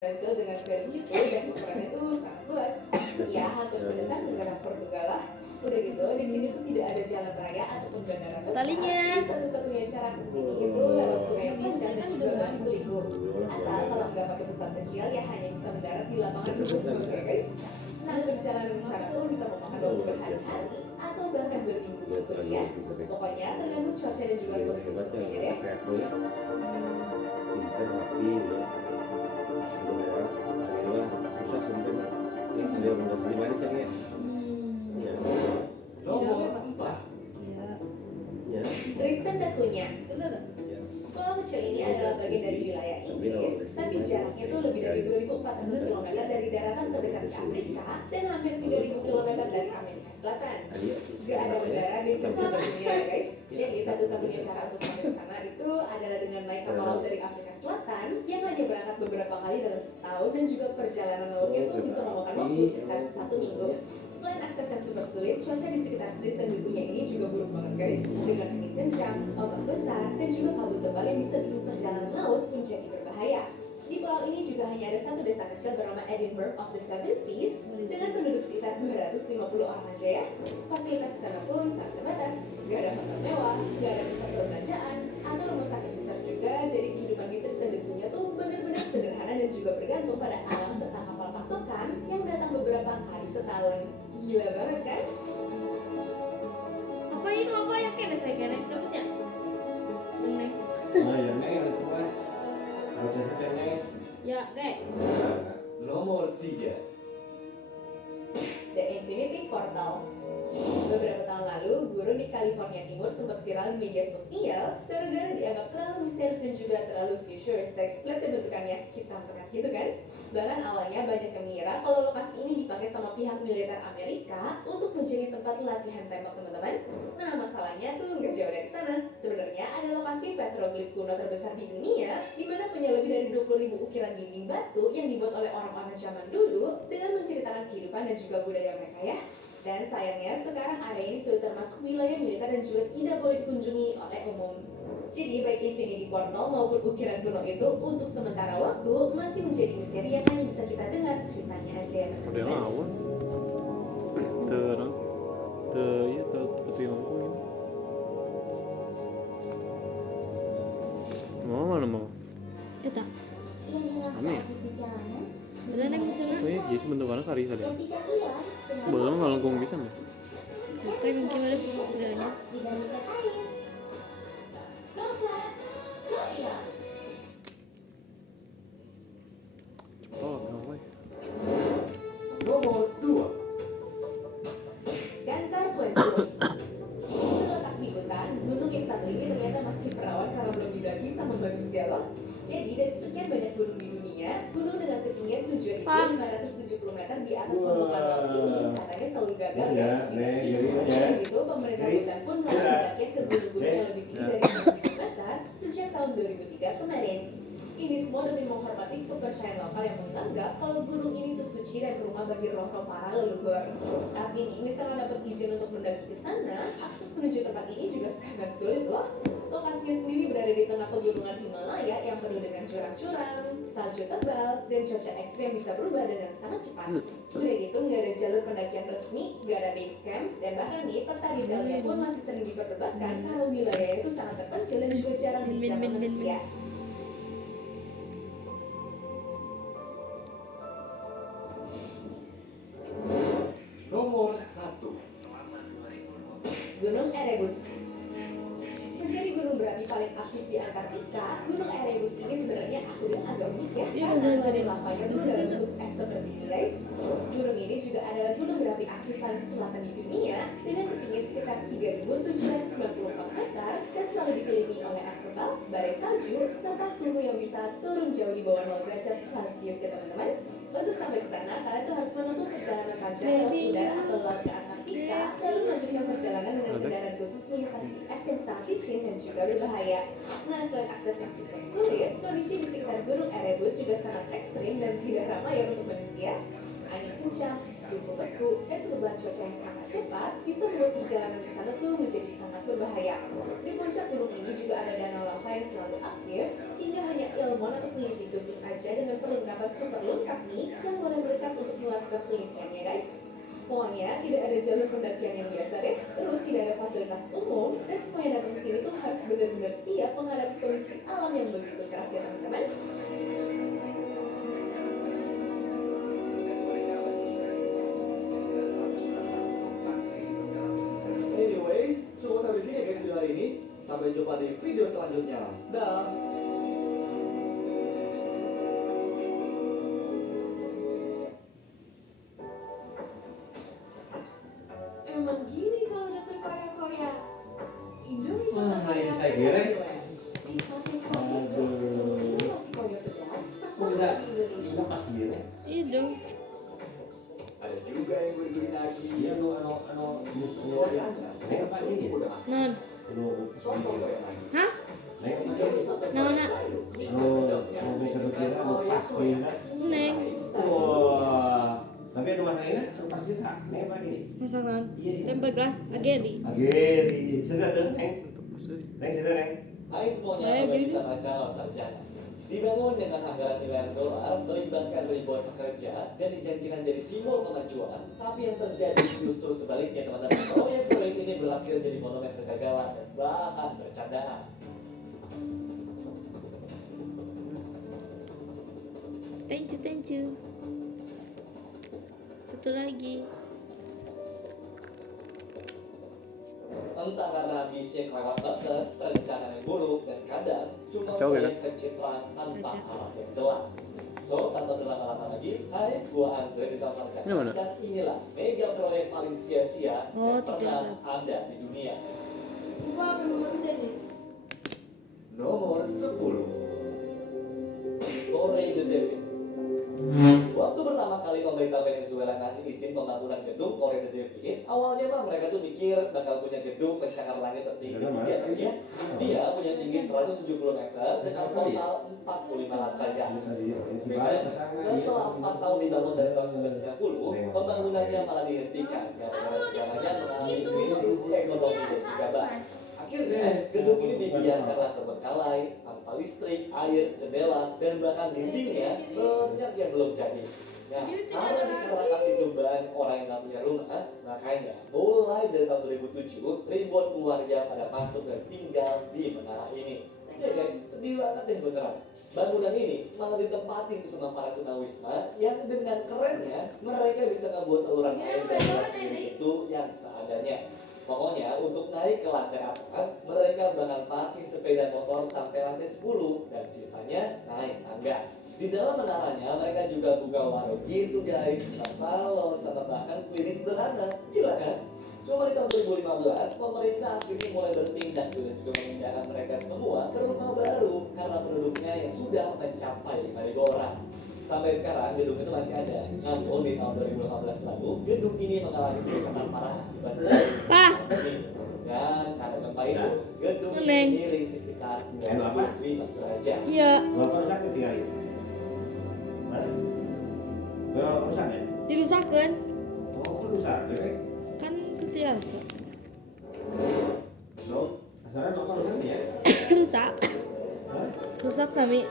Brasil dengan Peru gitu dan ukurannya itu sangat luas. Ya hampir sebesar negara Portugal lah. Udah gitu di sini tuh tidak ada jalan raya ataupun bandara besar. Talinya. Jadi satu-satunya cara ke sini itu lewat sungai yang panjang dan juga berliku-liku. Atau kalau nggak pakai pesawat kecil ya hanya bisa mendarat di lapangan rumput ya guys. Nah perjalanan ke sana pun bisa memakan waktu berhari-hari atau bahkan berminggu ya. Pokoknya tergantung cuaca dan juga kondisi suhunya deh. Pinter rapi gitu. Sebenarnya akhirnya susah sebenarnya. Ya, ada yang udah sering manis ya. Ya. Nomor 4. Ya. Tristan dan Cunha. Ya. Pulau kecil ini adalah bagian dari wilayah Inggris, tapi jaraknya itu lebih dari 2.400 km dari daratan terdekat di Afrika dan hampir 3.000 km dari Amerika Selatan. Gak ada bandara di Tristan dan Cunha ya guys. Jadi satu-satunya cara untuk sampai ke sana itu adalah dengan naik kapal laut dari Afrika Selatan yang hanya berangkat beberapa kali dalam setahun dan juga perjalanan lautnya itu bisa memakan waktu sekitar 1 minggu. Selain akses yang super sulit, cuaca di sekitar Tristan dan Cunha ini juga buruk banget guys, dengan angin kencang, ombak besar, dan juga kabut tebal yang bisa bikin perjalanan laut menjadi berbahaya. Di pulau ini juga hanya ada satu desa kecil bernama Edinburgh of the Seven Seas dengan penduduk sekitar 250 orang aja ya. Fasilitas di sana pun sangat terbatas, gak ada hotel mewah, gak ada pusat perbelanjaan, atau rumah sakit besar juga. Jadi kehidupan di Tristan dan Cunha tuh benar-benar sederhana dan juga bergantung pada alam serta kapal pasokan yang datang beberapa kali setahun. Gila banget kan? Apa itu apa ya kene saya kene cabutnya. Neng. Nah, ya neng itu mah. Kalau saya neng. Ya, kek. Nomor 3. The Infinity Portal. Beberapa tahun lalu, guru di California Timur sempat viral di media sosial gara-gara dianggap terlalu misterius dan juga terlalu futuristic. Lihat deh bentukannya, hitam pekat gitu kan? Bahkan awalnya banyak yang mengira kalau lokasi ini dipakai sama pihak militer Amerika untuk menjadi tempat latihan tembak teman-teman. Nah masalahnya tuh nggak jauh dari sana. Sebenarnya ada lokasi petroglif kuno terbesar di dunia, di mana punya lebih dari 20.000 ukiran dinding batu yang dibuat oleh orang-orang zaman dulu dengan menceritakan kehidupan dan juga budaya mereka ya. Dan sayangnya sekarang area ini sudah termasuk wilayah militer dan juga tidak boleh dikunjungi oleh umum. Jadi baik Infinity Portal maupun ukiran kuno itu untuk sementara waktu masih menjadi misteri yang hanya bisa kita dengar ceritanya aja ya Ada teman-teman. lawan. Iya seperti ngomong. Mau mana mau? Eta. Ame ya? Ada neng misalnya. Oh iya, jadi bentukannya kari tadi. Sebelum ngalengkung bisa nih. Kayak mungkin ada budayanya. Oh, kenapa ya? Nomor 2. Gantar Plateau. Terletak di hutan, gunung yang satu ini ternyata masih perawan karena belum didaki sama manusia loh. Jadi dari sekian banyak gunung di dunia, gunung dengan ketinggian 7.570 meter di atas permukaan laut ini katanya selalu gagal ya didaki. Selain itu, pemerintah hutan pun melakukan pendakian ke gunung-gunung yang lebih tinggi dari 1.000 meter sejak tahun 2003 kemarin. Ini semua demi menghormati kepercayaan lokal yang menganggap kalau gunung ini tuh suci dan rumah bagi roh-roh para leluhur. Tapi nih, misalnya dapat izin untuk mendaki ke sana, akses menuju tempat ini juga sangat sulit loh. Lokasinya sendiri berada di tengah pegunungan Himalaya yang penuh dengan jurang-jurang, salju tebal, dan cuaca ekstrim bisa berubah dengan sangat cepat. Udah gitu, nggak ada jalur pendakian resmi, nggak ada base camp, dan bahkan nih peta detailnya pun masih sering diperdebatkan karena wilayahnya itu sangat terpencil dan juga jarang dijamah manusia. Nomor 1. Gunung Erebus. Menjadi gunung berapi paling aktif di Antartika, Gunung Erebus ini sebenarnya aku bilang agak unik ya, Iya, karena betul, masih betul. lavanya tuh dalam bentuk es seperti ini guys. Gunung ini juga adalah gunung berapi aktif paling selatan di dunia dengan ketinggian sekitar 3.794 meter dan selalu dikelilingi oleh es tebal, badai salju, serta suhu yang bisa turun jauh di bawah 0 derajat Celcius ya teman-teman. Untuk sampai ke sana, kalian tuh harus menempuh perjalanan panjang lewat udara atau laut ke Antartika, lalu melanjutkan perjalanan dengan kendaraan khusus melintasi es yang sangat licin dan juga berbahaya. Nah, selain akses yang super sulit, kondisi di sekitar Gunung Erebus juga sangat ekstrim dan tidak ramah ya untuk manusia. angin kencang, suhu beku, dan perubahan cuaca yang sangat cepat bisa membuat perjalanan ke sana tuh menjadi sangat berbahaya. Di puncak gunung ini juga ada danau lava yang selalu aktif, sehingga hanya ilmuwan atau peneliti khusus aja dengan perlengkapan super lengkap nih yang boleh mendekat untuk melakukan penelitiannya guys. Pokoknya tidak ada jalur pendakian yang biasa deh, terus tidak ada fasilitas umum, dan semua yang datang ke sini tuh harus benar-benar siap menghadapi kondisi alam yang begitu keras ya teman-teman. Anyways, cukup sampai sini ya guys video hari ini. Sampai jumpa di video selanjutnya. Dah. Emang gini kalau datang Korea-Korea. Indonesia. Wah, ini saya kira. Kok bisa pas sendiri? Iya dong. Ada juga yang gurih-gurih lagi. Iya, naik apa ini? Non. Hah? Naik apa ini? Naon nak? Mau bisa berkira, mau pas kira. Neng. Wah, tapi ada masanya, ada pas bisa. Naik apa ini? Masak naon? Tempe gelas ageri. Ageri, sudah tuh, Neng. Neng, sudah, Neng. Hai semuanya, Ya, kembali gini. sama channel Sarjana. Dibangun dengan anggaran miliaran dolar, melibatkan ribuan pekerja, dan dijanjikan jadi simbol kemajuan, tapi yang terjadi justru sebaliknya teman-teman. Proyek-proyek ini berakhir jadi monumen kegagalan dan bahan bercandaan. Thank you. Satu lagi. Entah karena ambisi yang kelewat batas, perencanaan yang buruk, dan kadang cuma Kacau, proyek pencitraan tanpa arah yang jelas. So, tanpa berlama-lama lagi, hai, gua Andre di Sama Ini Sarjana, mana? dan inilah mega proyek paling sia-sia Oh, yang pernah tersirat. ada di dunia. Gua memang nih. Nomor 10, Torre de David. Waktu pertama kali pemerintah Venezuela ngasih izin pembangunan gedung Torre de David, awalnya mah mereka tuh mikir bakal punya gedung pencakar langit tertinggi di dunia. Dia punya tinggi 170 meter dengan total 45 lantai guys. Setelah 4 tahun dibangun dari tahun 1990, pembangunannya malah dihentikan gara-gara negaranya mengalami krisis ekonomi dan juga bank. Akhirnya, gedung ini dibiarkanlah terbengkalai, tanpa listrik, air, jendela, dan bahkan dindingnya banyak yang belum jadi. Nah, karena di Caracas itu banyak orang yang nggak punya rumah, makanya mulai dari tahun 2007, ribuan keluarga pada masuk dan tinggal di menara ini. Ya guys, sedih banget deh beneran. Bangunan ini malah ditempati sama para tunawisma yang dengan kerennya mereka bisa ngebuat saluran air dan gas itu yang seadanya. Pokoknya untuk naik ke lantai atas, mereka bakal parking sepeda motor sampai lantai 10 dan sisanya naik tangga. Di dalam menaranya mereka juga buka warung gitu guys, salon sama bahkan klinik sederhana. Gila kan? Cuma di tahun 2015, pemerintah akhirnya mulai bertindak dan juga memindahkan mereka semua ke rumah baru karena penduduknya yang sudah mencapai 5.000 orang. Sampai sekarang gedung itu masih ada, namun di tahun 2018 lalu gedung ini mengalami kerusakan parah akibat Pak. dan karena gempa itu gedung ini Neng. miring sekitar 25 derajat. Iya. Bapak rusak ketika itu? Mana? Bapak rusak ya? Dirusakkan. Oh, kok rusak? Ya? Kan itu biasa. No, asalnya bapak rusak ya? Rusak. Hah? Rusak sami.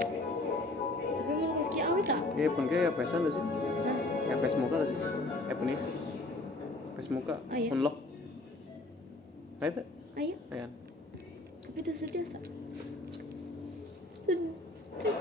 Tapi mun geus kieu awet tak? Kayak pun kayak pesan sih. Hah? Kayak face muka sih. Ini. Face muka. Ah, iya. Unlock. Ayo, Pak. Ayo. Ayan. Tapi itu sedih sa. Sedih.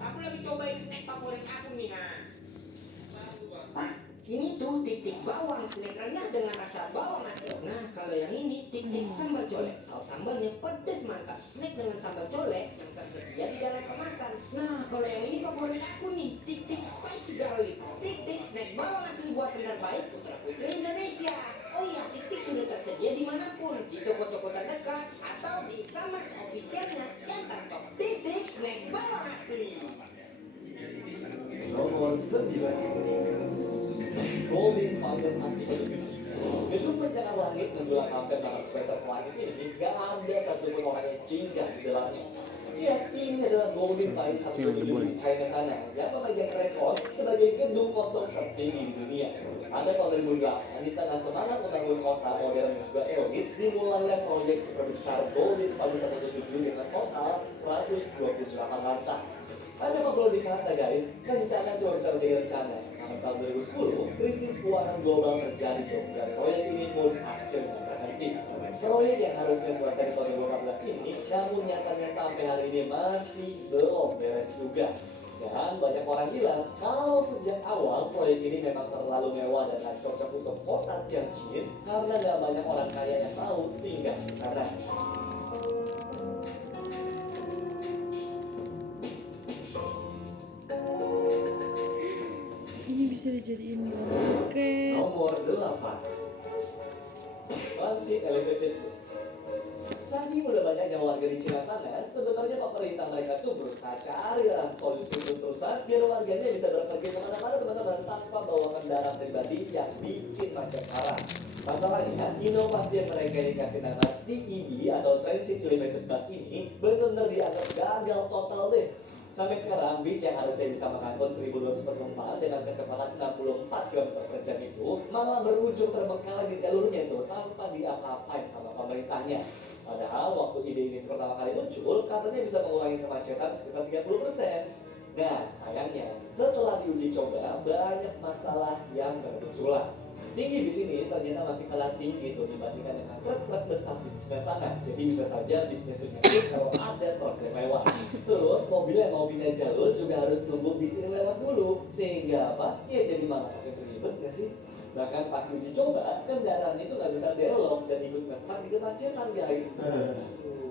Aku lagi cobain snack favorit aku nih, ini tuh tik-tik bawang, snack renyah dengan rasa bawang asli. Nah, kalau yang ini tik-tik sambal colek. Saus sambalnya pedas mantap. Snack dengan sambal colek yang tersedia di dalam kemasan. Nah, kalau yang ini favorit aku nih, tik-tik spicy garlic. Tik-tik snack bawang asli buatan terbaik putra putri Indonesia. Oh iya, tik-tik sudah di toko-toko terdekat atau di e-commerce officialnya yang tertop. Titik snack bawang asli. Nomor 9, Golden Fountain Activity Beach. Gedung pencakar langit menjulang hampir 800 meter ke langit ini gak ada satupun orang yang tinggal di dalamnya. Ya, ini adalah Golden Fountain Activity Beach di China sana yang memegang rekor sebagai gedung kosong tertinggi di dunia. Pada tahun 2008, di tengah semangat membangun kota modern dan juga elit, dimulailah proyek sebesar Golden Fountain 117 dengan total 128 lantai. Ada apa perlu dikata guys, rencana cuma bisa menjadi rencana. Namun tahun 2010, krisis keuangan global terjadi tuh, dan proyek ini pun akhirnya berhenti. Proyek yang harusnya selesai di tahun 2015 ini, namun nyatanya sampai hari ini masih belum beres juga. Dan banyak orang bilang, kalau sejak awal proyek ini memang terlalu mewah dan gak cocok untuk kota Tianjin, karena gak banyak orang kaya yang tahu tinggal di sana. Ini bisa dijadiin roket. Nomor 8, Transit Elevated Bus. Saking udah banyaknya warga di Cina sana, sebenarnya pemerintah mereka tuh berusaha cari solusi terus-terusan biar warganya bisa berpergi kemana-mana teman-teman tanpa bawa kendaraan pribadi yang bikin macet parah. Masalahnya, inovasi yang mereka dikasih nama TEB atau Transit Elevated Bus ini benar-benar dianggap gagal total deh. Sampai sekarang, bis yang harusnya bisa mengangkut 1.200 penumpang dengan kecepatan 64 km per jam itu malah berujung terbengkalai di jalurnya itu tanpa diapa-apain sama pemerintahnya. Padahal waktu ide ini pertama kali muncul, katanya bisa mengurangi kemacetan sekitar 30%. Nah, sayangnya setelah diuji coba, banyak masalah yang bermunculan. Tinggi bis ini ternyata masih kalah tinggi tuh dibandingkan dengan truk-truk besar di sebelah sana. Jadi bisa saja bisnya itu nyangkut kalau ada truk yang lewat. Terus mobil yang mau pindah jalur juga harus tunggu bis ini lewat dulu. Sehingga apa? Ya jadi malah makin ribet gak sih? Bahkan pas uji coba, kendaraan itu gak bisa belok dan ikut nge-stuck di kemacetan guys.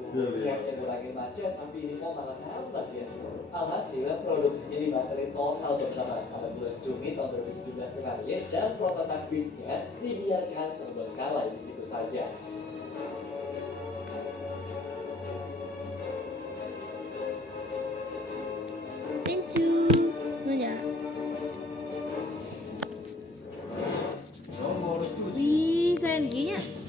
Yang ngurangin macet, tapi ini kok malah nambah ya. Alhasil produksinya dibatalin total bersama pada bulan Juni tahun 2017 kemarin dan prototipe bisnya dibiarkan terbengkalai begitu saja. Thank you.